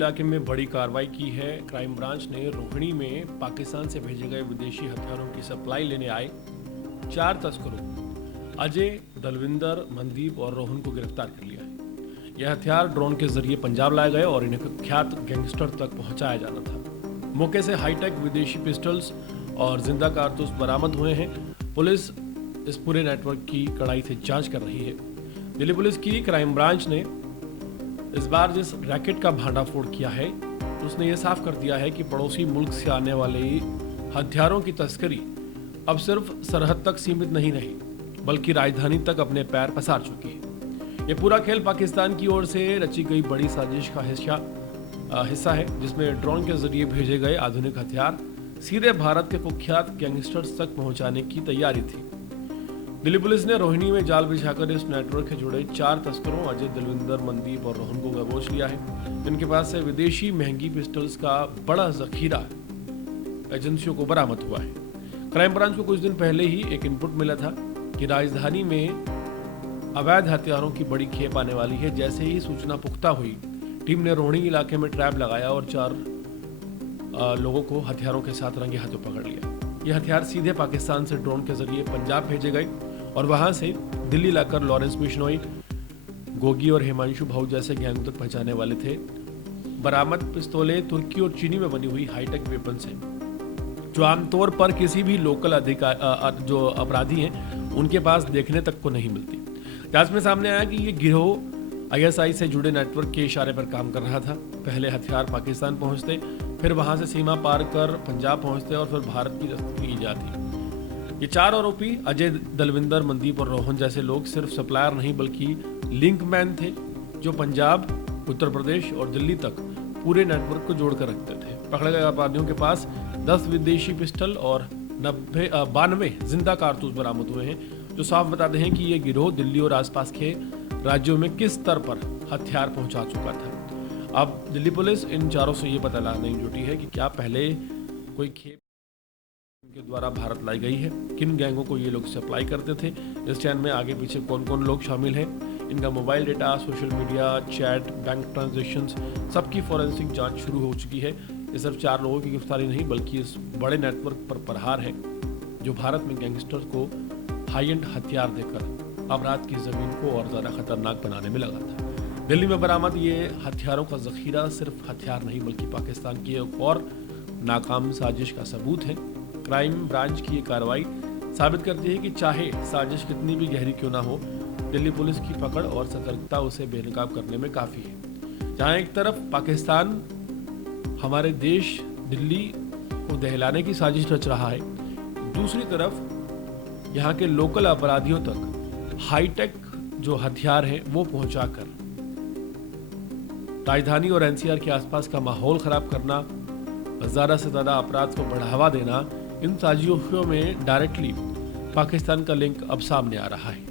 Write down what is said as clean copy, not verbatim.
इलाके में बड़ी कार्रवाई की है। क्राइम ब्रांच ने रोहिणी में पाकिस्तान से भेजे गए विदेशी हथियारों की सप्लाई लेने आए 4 तस्करों अजय, दलविंदर, मनदीप और रोहन को गिरफ्तार कर लिया है। यह हथियार ड्रोन के जरिए पंजाब लाए गए और इन्हें कुख्यात गैंगस्टर तक पहुंचाया जाना था। मौके से हाईटेक विदेशी पिस्टल्स और जिंदा कारतूस बरामद हुए हैं। पुलिस इस पूरे नेटवर्क की कड़ाई से जांच कर रही है। दिल्ली पुलिस की क्राइम ब्रांच ने इस बार जिस रैकेट का भांडाफोड़ किया है उसने ये साफ कर दिया है कि पड़ोसी मुल्क से आने वाले हथियारों की तस्करी अब सिर्फ सरहद तक सीमित नहीं रही बल्कि राजधानी तक अपने पैर पसार चुकी है। ये पूरा खेल पाकिस्तान की ओर से रची गई बड़ी साजिश का हिस्सा है, जिसमें ड्रोन के जरिए भेजे गए आधुनिक हथियार सीधे भारत के कुख्यात गैंगस्टर्स तक पहुंचाने की तैयारी थी। दिल्ली पुलिस ने रोहिणी में जाल बिछाकर इस नेटवर्क से जुड़े 4 तस्करों अजय, दलविंदर, मनदीप और रोहन को दबोच लिया है। इनके पास से विदेशी महंगी पिस्टल्स का बड़ा जखीरा एजेंसियों को बरामद हुआ है। क्राइम ब्रांच को कुछ दिन पहले ही एक इनपुट मिला था कि राजधानी में अवैध हथियारों की बड़ी खेप आने वाली है। जैसे ही सूचना पुख्ता हुई, टीम ने रोहिणी इलाके में ट्रैप लगाया और 4 लोगों को हथियारों के साथ रंगे हाथों पकड़ लिया। ये हथियार सीधे पाकिस्तान से ड्रोन के जरिए पंजाब भेजे गए और वहां से दिल्ली लाकर लॉरेंस बिश्नोई, गोगी और हिमांशु भाऊ जैसे गैंग तक पहुंचाने वाले थे। बरामद पिस्तौलें तुर्की और चीनी में बनी हुई हाईटेक वेपन्स हैं, जो आमतौर पर किसी भी लोकल जो अपराधी हैं उनके पास देखने तक को नहीं मिलती। जांच में सामने आया कि ये गिरोह ISI से जुड़े नेटवर्क के इशारे पर काम कर रहा था। पहले हथियार पाकिस्तान पहुंचते, फिर वहां से सीमा पार कर पंजाब पहुंचते और फिर भारत की रफ्त की जाती। ये 4 आरोपी अजय, दलविंदर, मनदीप और रोहन जैसे लोग सिर्फ सप्लायर नहीं बल्कि लिंकमैन थे, जो पंजाब, उत्तर प्रदेश और दिल्ली तक पूरे नेटवर्क को जोड़कर रखते थे। पकड़े गए अपराधियों के पास 10 विदेशी पिस्टल और 92 जिंदा कारतूस बरामद हुए हैं, जो साफ बताते हैं कि ये गिरोह दिल्ली और आसपास के राज्यों में किस स्तर पर हथियार पहुंचा चुका था। अब दिल्ली पुलिस इन चारों से ये पता लगाने की जुटी है कि क्या पहले कोई खेप के द्वारा भारत लाई गई है, किन गैंगों को ये लोग सप्लाई करते थे, इस चैन में आगे पीछे कौन कौन लोग शामिल हैं, इनका mobile data, social media, chat, bank transactions, सबकी फॉरेंसिक जांच शुरू हो चुकी है। ये सिर्फ 4 लोगों की गिरफ्तारी नहीं बल्कि इस बड़े नेटवर्क पर प्रहार है जो भारत में गैंगस्टर को हाई एंड हथियार देकर अपराध की जमीन को और ज़्यादा खतरनाक बनाने में लगा था। दिल्ली में बरामद ये हथियारों का जखीरा सिर्फ हथियार नहीं बल्कि पाकिस्तान की एक और नाकाम साजिश का सबूत है। क्राइम ब्रांच की ये कार्रवाई साबित करती है कि चाहे साजिश कितनी भी गहरी क्यों ना हो, दिल्ली पुलिस की पकड़ और सतर्कता उसे बेनकाब करने में काफ़ी है। जहाँ एक तरफ पाकिस्तान हमारे देश दिल्ली को दहलाने की साजिश रच रहा है, दूसरी तरफ यहाँ के लोकल अपराधियों तक हाईटेक जो हथियार हैं वो पहुँचाकर राजधानी और NCR के आसपास का माहौल ख़राब करना, ज़्यादा से ज़्यादा अपराध को बढ़ावा देना, इन साजिशों में डायरेक्टली पाकिस्तान का लिंक अब सामने आ रहा है।